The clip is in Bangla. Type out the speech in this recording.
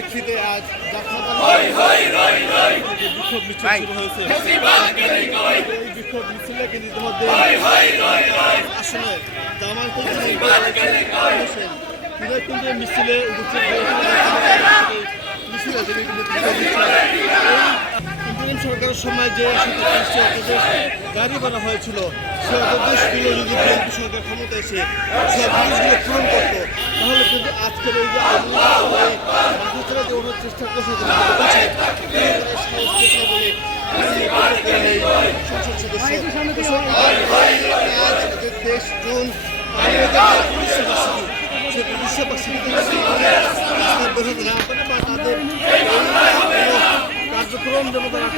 প্রেক্ষিতে আজ বিক্ষোভ মিছিল শুরু হয়েছে। এই বিক্ষোভ মিছিলে কিন্তু ইতিমধ্যে আসলে জামালপুর কিন্তু মিছিলে উপস্থিত মিছিলে তিনি কিন্তু ইন্টারিম সরকারের সময় যে গাড়ি করা হয়েছিল সে অধ্যাদেশগুলো যদি বিএনপি সরকার ক্ষমতা এসে সে জিনিসগুলো পূরণ করতো তাহলে কিন্তু আজকের এই যে মাথাচাড়া দেওয়ানোর চেষ্টা করছে সংসদ সদস্য দেশ জুন সে বিশ্ববাসীকে বোঝাতে না পারে বা তাদের কার্যক্রম যেন তারা